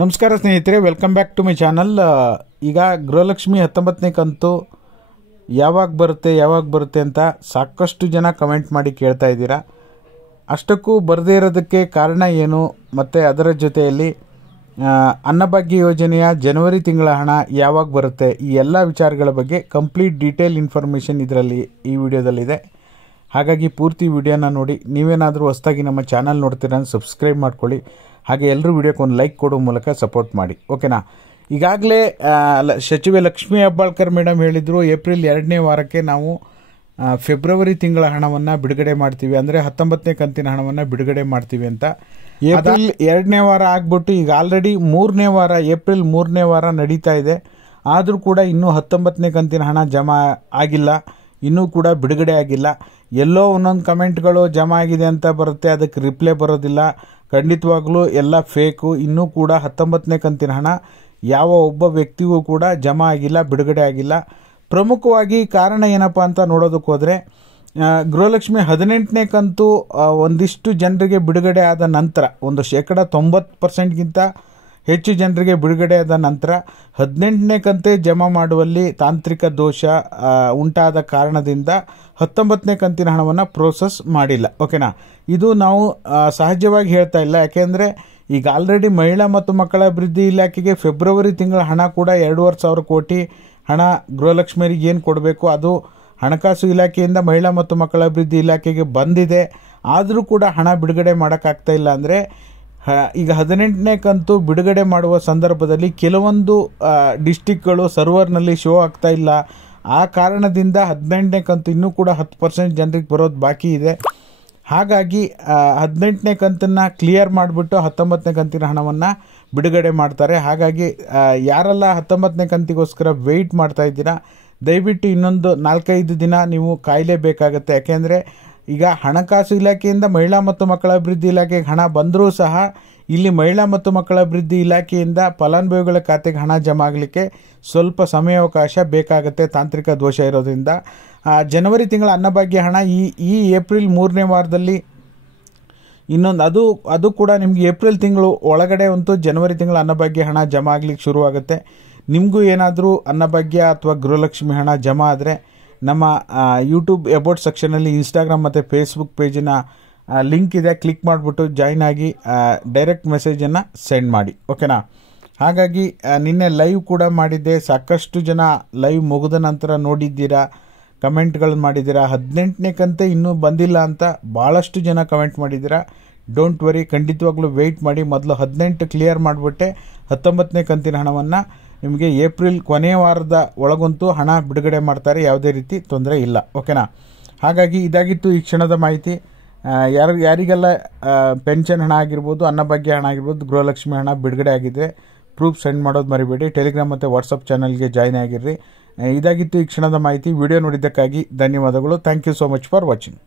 ನಮಸ್ಕಾರ ಸ್ನೇಹಿತರೆ, welcome back to my channel. ಈಗ ಗೃಹಲಕ್ಷ್ಮಿ 19ನೇ ಕಂತು ಯಾವಾಗ ಬರುತ್ತೆ ಅಂತ ಸಾಕಷ್ಟು ಜನ ಕಮೆಂಟ್ ಮಾಡಿ ಕೇಳ್ತಾ ಇದ್ದೀರಾ. ಅಷ್ಟಕ್ಕೂ ಬರದೇ ಇರೋದಕ್ಕೆ ಕಾರಣ ಏನು ಮತ್ತು ಅದರ ಜೊತೆಯಲ್ಲಿ ಅನ್ನಭಾಗ್ಯ ಯೋಜನೆಯ ಜನವರಿ ತಿಂಗಳ ಹಣ ಯಾವಾಗ ಬರುತ್ತೆ, ಈ ಎಲ್ಲ ವಿಚಾರಗಳ ಬಗ್ಗೆ ಕಂಪ್ಲೀಟ್ ಡೀಟೇಲ್ ಇನ್ಫಾರ್ಮೇಷನ್ ಇದರಲ್ಲಿ ಈ ವಿಡಿಯೋದಲ್ಲಿದೆ. ಹಾಗಾಗಿ ಪೂರ್ತಿ ವಿಡಿಯೋನ ನೋಡಿ. ನೀವೇನಾದರೂ ಹೊಸದಾಗಿ ನಮ್ಮ ಚಾನಲ್ ನೋಡ್ತೀರಾ ಸಬ್ಸ್ಕ್ರೈಬ್ ಮಾಡ್ಕೊಳ್ಳಿ. ಹಾಗೆ ಎಲ್ಲರೂ ವಿಡಿಯೋಕ್ಕೆ ಒಂದು ಲೈಕ್ ಕೊಡೋ ಮೂಲಕ ಸಪೋರ್ಟ್ ಮಾಡಿ, ಓಕೆನಾ. ಈಗಾಗಲೇ ಸಚಿವೆ ಲಕ್ಷ್ಮೀ ಹೆಬ್ಬಾಳ್ಕರ್ ಮೇಡಮ್ ಹೇಳಿದರು, ಏಪ್ರಿಲ್ 2ನೇ ವಾರಕ್ಕೆ ನಾವು ಫೆಬ್ರವರಿ ತಿಂಗಳ ಹಣವನ್ನು ಬಿಡುಗಡೆ ಮಾಡ್ತೀವಿ, ಅಂದರೆ 19ನೇ ಕಂತಿನ ಹಣವನ್ನು ಬಿಡುಗಡೆ ಮಾಡ್ತೀವಿ ಅಂತ. ಏಪ್ರಿಲ್ 2ನೇ ವಾರ ಆಗ್ಬಿಟ್ಟು ಈಗ ಆಲ್ರೆಡಿ 3ನೇ ವಾರ, ಏಪ್ರಿಲ್ 3ನೇ ವಾರ ನಡೀತಾ ಇದೆ. ಆದರೂ ಕೂಡ ಇನ್ನೂ 19ನೇ ಕಂತಿನ ಹಣ ಜಮಾ ಆಗಿಲ್ಲ, ಇನ್ನೂ ಕೂಡ ಬಿಡುಗಡೆ ಆಗಿಲ್ಲ. ಎಲ್ಲೋ ಒಂದೊಂದು ಕಮೆಂಟ್ಗಳು ಜಮಾ ಆಗಿದೆ ಅಂತ ಬರುತ್ತೆ, ಅದಕ್ಕೆ ರಿಪ್ಲೈ ಬರೋದಿಲ್ಲ. ಖಂಡಿತವಾಗ್ಲೂ ಎಲ್ಲ ಫೇಕು. ಇನ್ನೂ ಕೂಡ 19ನೇ ಕಂತಿನ ಹಣ ಯಾವ ಒಬ್ಬ ವ್ಯಕ್ತಿಗೂ ಕೂಡ ಜಮಾ ಆಗಿಲ್ಲ, ಬಿಡುಗಡೆ ಆಗಿಲ್ಲ. ಪ್ರಮುಖವಾಗಿ ಕಾರಣ ಏನಪ್ಪ ಅಂತ ನೋಡೋದಕ್ಕೆ ಹೋದರೆ, ಗೃಹಲಕ್ಷ್ಮಿ 18ನೇ ಕಂತು ಒಂದಿಷ್ಟು ಜನರಿಗೆ ಬಿಡುಗಡೆ ಆದ ನಂತರ, ಒಂದು 90%ಗಿಂತ ಹೆಚ್ಚು ಜನರಿಗೆ ಬಿಡುಗಡೆ ಆದ ನಂತರ 18ನೇ ಕಂತೆ ಜಮಾ ಮಾಡುವಲ್ಲಿ ತಾಂತ್ರಿಕ ದೋಷ ಉಂಟಾದ ಕಾರಣದಿಂದ 19ನೇ ಕಂತಿನ ಹಣವನ್ನು ಪ್ರೋಸೆಸ್ ಮಾಡಿಲ್ಲ, ಓಕೆನಾ. ಇದು ನಾವು ಸಹಜವಾಗಿ ಹೇಳ್ತಾ ಇಲ್ಲ, ಯಾಕೆಂದರೆ ಈಗ ಆಲ್ರೆಡಿ ಮಹಿಳಾ ಮತ್ತು ಮಕ್ಕಳ ಅಭಿವೃದ್ಧಿ ಇಲಾಖೆಗೆ ಫೆಬ್ರವರಿ ತಿಂಗಳ ಹಣ ಕೂಡ 2,500 ಕೋಟಿ ಹಣ ಗೃಹಲಕ್ಷ್ಮಿಯರಿಗೆ ಏನು ಕೊಡಬೇಕು ಅದು ಹಣಕಾಸು ಇಲಾಖೆಯಿಂದ ಮಹಿಳಾ ಮತ್ತು ಮಕ್ಕಳ ಅಭಿವೃದ್ಧಿ ಇಲಾಖೆಗೆ ಬಂದಿದೆ. ಆದರೂ ಕೂಡ ಹಣ ಬಿಡುಗಡೆ ಮಾಡೋಕ್ಕಾಗ್ತಾ ಇಲ್ಲ. ಅಂದರೆ ಈಗ 18ನೇ ಕಂತು ಬಿಡುಗಡೆ ಮಾಡುವ ಸಂದರ್ಭದಲ್ಲಿ ಕೆಲವೊಂದು ಡಿಸ್ಟಿಕ್ಗಳು ಸರ್ವರ್ನಲ್ಲಿ ಶೋ ಆಗ್ತಾ ಇಲ್ಲ. ಆ ಕಾರಣದಿಂದ 18ನೇ ಕಂತು ಇನ್ನೂ ಕೂಡ 10% ಜನರಿಗೆ ಬರೋದು ಬಾಕಿ ಇದೆ. ಹಾಗಾಗಿ 18ನೇ ಕಂತನ್ನು ಕ್ಲಿಯರ್ ಮಾಡಿಬಿಟ್ಟು 19ನೇ ಕಂತಿನ ಹಣವನ್ನು ಬಿಡುಗಡೆ ಮಾಡ್ತಾರೆ. ಹಾಗಾಗಿ ಯಾರೆಲ್ಲ 19ನೇ ಕಂತಿಗೋಸ್ಕರ ವೆಯ್ಟ್ ಮಾಡ್ತಾ ಇದ್ದೀರಾ, ದಯವಿಟ್ಟು ಇನ್ನೊಂದು 4-5 ದಿನ ನೀವು ಕಾಯಲೇಬೇಕಾಗತ್ತೆ. ಯಾಕೆಂದರೆ ಈಗ ಹಣಕಾಸು ಇಲಾಖೆಯಿಂದ ಮಹಿಳಾ ಮತ್ತು ಮಕ್ಕಳ ಅಭಿವೃದ್ಧಿ ಇಲಾಖೆಗೆ ಹಣ ಬಂದರೂ ಸಹ ಇಲ್ಲಿ ಮಹಿಳಾ ಮತ್ತು ಮಕ್ಕಳ ಅಭಿವೃದ್ಧಿ ಇಲಾಖೆಯಿಂದ ಫಲಾನುಭವಿಗಳ ಖಾತೆಗೆ ಹಣ ಜಮಾ ಆಗಲಿಕ್ಕೆ ಸ್ವಲ್ಪ ಸಮಯಾವಕಾಶ ಬೇಕಾಗುತ್ತೆ, ತಾಂತ್ರಿಕ ದೋಷ ಇರೋದ್ರಿಂದ. ಜನವರಿ ತಿಂಗಳ ಅನ್ನಭಾಗ್ಯ ಹಣ ಈ ಏಪ್ರಿಲ್ 3ನೇ ವಾರದಲ್ಲಿ ಇನ್ನೊಂದು ಅದು ಕೂಡ ನಿಮಗೆ ಏಪ್ರಿಲ್ ತಿಂಗಳು ಒಳಗಡೆ ಅಂತೂ ಜನವರಿ ತಿಂಗಳ ಅನ್ನಭಾಗ್ಯ ಹಣ ಜಮಾ ಆಗಲಿಕ್ಕೆ ಶುರುವಾಗುತ್ತೆ. ನಿಮಗೂ ಏನಾದರೂ ಅನ್ನಭಾಗ್ಯ ಅಥವಾ ಗೃಹಲಕ್ಷ್ಮಿ ಹಣ ಜಮಾ ಆದರೆ ನಮ್ಮ ಯೂಟ್ಯೂಬ್ ಅಬೌಟ್ ಸೆಕ್ಷನಲ್ಲಿ ಇನ್ಸ್ಟಾಗ್ರಾಮ್ ಮತ್ತು ಫೇಸ್ಬುಕ್ ಪೇಜಿನ ಲಿಂಕ್ ಇದೆ, ಕ್ಲಿಕ್ ಮಾಡಿಬಿಟ್ಟು ಜಾಯ್ನ್ ಆಗಿ ಡೈರೆಕ್ಟ್ ಮೆಸೇಜನ್ನು ಸೆಂಡ್ ಮಾಡಿ, ಓಕೆನಾ. ಹಾಗಾಗಿ ನಿನ್ನೆ ಲೈವ್ ಕೂಡ ಮಾಡಿದ್ದೆ, ಸಾಕಷ್ಟು ಜನ ಲೈವ್ ಮುಗಿದ ನಂತರ ನೋಡಿದ್ದೀರಾ, ಕಮೆಂಟ್ಗಳನ್ನು ಮಾಡಿದ್ದೀರಾ. 18ನೇ ಕಂತೆ ಇನ್ನೂ ಬಂದಿಲ್ಲ ಅಂತ ಭಾಳಷ್ಟು ಜನ ಕಮೆಂಟ್ ಮಾಡಿದ್ದೀರಾ. ಡೋಂಟ್ ವರಿ, ಖಂಡಿತವಾಗ್ಲೂ ವೆಯ್ಟ್ ಮಾಡಿ. ಮೊದಲು 18 ಕ್ಲಿಯರ್ ಮಾಡಿಬಿಟ್ಟೆ 19ನೇ ಕಂತಿನ ಹಣವನ್ನು ನಿಮಗೆ ಏಪ್ರಿಲ್ ಕೊನೆಯ ವಾರದ ಒಳಗಂತೂ ಹಣ ಬಿಡುಗಡೆ ಮಾಡ್ತಾರೆ, ಯಾವುದೇ ರೀತಿ ತೊಂದರೆ ಇಲ್ಲ, ಓಕೆನಾ. ಹಾಗಾಗಿ ಇದಾಗಿತ್ತು ಈ ಕ್ಷಣದ ಮಾಹಿತಿ. ಯಾರಿಗೆಲ್ಲ ಪೆನ್ಷನ್ ಹಣ ಆಗಿರ್ಬೋದು, ಅನ್ನಭಾಗ್ಯ ಹಣ ಆಗಿರ್ಬೋದು, ಗೃಹಲಕ್ಷ್ಮಿ ಹಣ ಬಿಡುಗಡೆ ಆಗಿದೆ, ಪ್ರೂಫ್ ಸೆಂಡ್ ಮಾಡೋದು ಮರಿಬೇಡಿ. ಟೆಲಿಗ್ರಾಮ್ ಮತ್ತು ವಾಟ್ಸಪ್ ಚಾನಲ್ಗೆ ಜಾಯ್ನ್ ಆಗಿರ್ರಿ. ಇದಾಗಿತ್ತು ಈ ಕ್ಷಣದ ಮಾಹಿತಿ. ವಿಡಿಯೋ ನೋಡಿದ್ದಕ್ಕಾಗಿ ಧನ್ಯವಾದಗಳು. Thank you so much for watching.